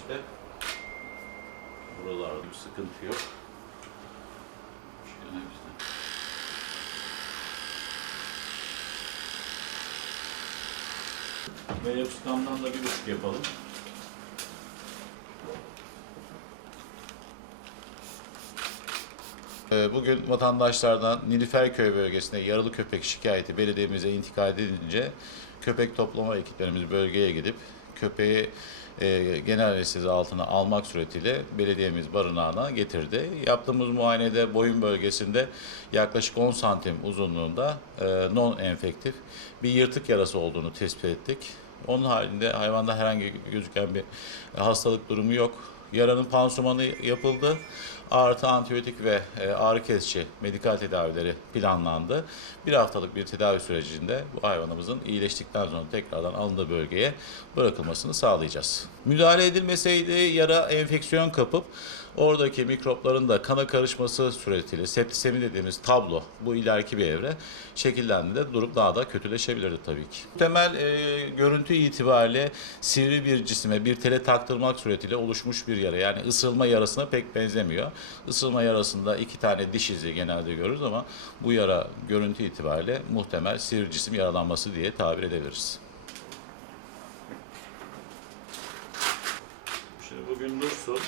işte. Buralarda bir sıkıntı yok. Şöyle işte. Meryem Sıkam'dan da bir buçuk yapalım. Bugün vatandaşlardan Nilüferköy bölgesinde yaralı köpek şikayeti belediyemize intikal edince köpek toplama ekiplerimiz bölgeye gidip köpeği e, genel anestezi altına almak suretiyle belediyemiz barınağına getirdi. Yaptığımız muayenede boyun bölgesinde yaklaşık 10 santim uzunluğunda e, non-enfektif bir yırtık yarası olduğunu tespit ettik. Onun halinde hayvanda herhangi gözüken bir hastalık durumu yok. Yaranın pansumanı yapıldı. Artı antibiyotik ve e, ağrı kesici medikal tedavileri planlandı. Bir haftalık bir tedavi sürecinde bu hayvanımızın iyileştikten sonra tekrardan alındığı bölgeye bırakılmasını sağlayacağız. Müdahale edilmeseydi yara enfeksiyon kapıp oradaki mikropların da kana karışması suretiyle septisemi dediğimiz tablo bu ileriki bir evre şekillendi de durup daha da kötüleşebilirdi tabii ki. Temel e, görüntü itibariyle sivri bir cisime bir tele taktırmak suretiyle oluşmuş bir yara. Yani ısırılma yarasına pek benzemiyor. Isırılma yarasında iki tane diş izi genelde görürüz ama bu yara görüntü itibariyle muhtemel sivri cisim yaralanması diye tabir edebiliriz. Şimdi bugün dursun.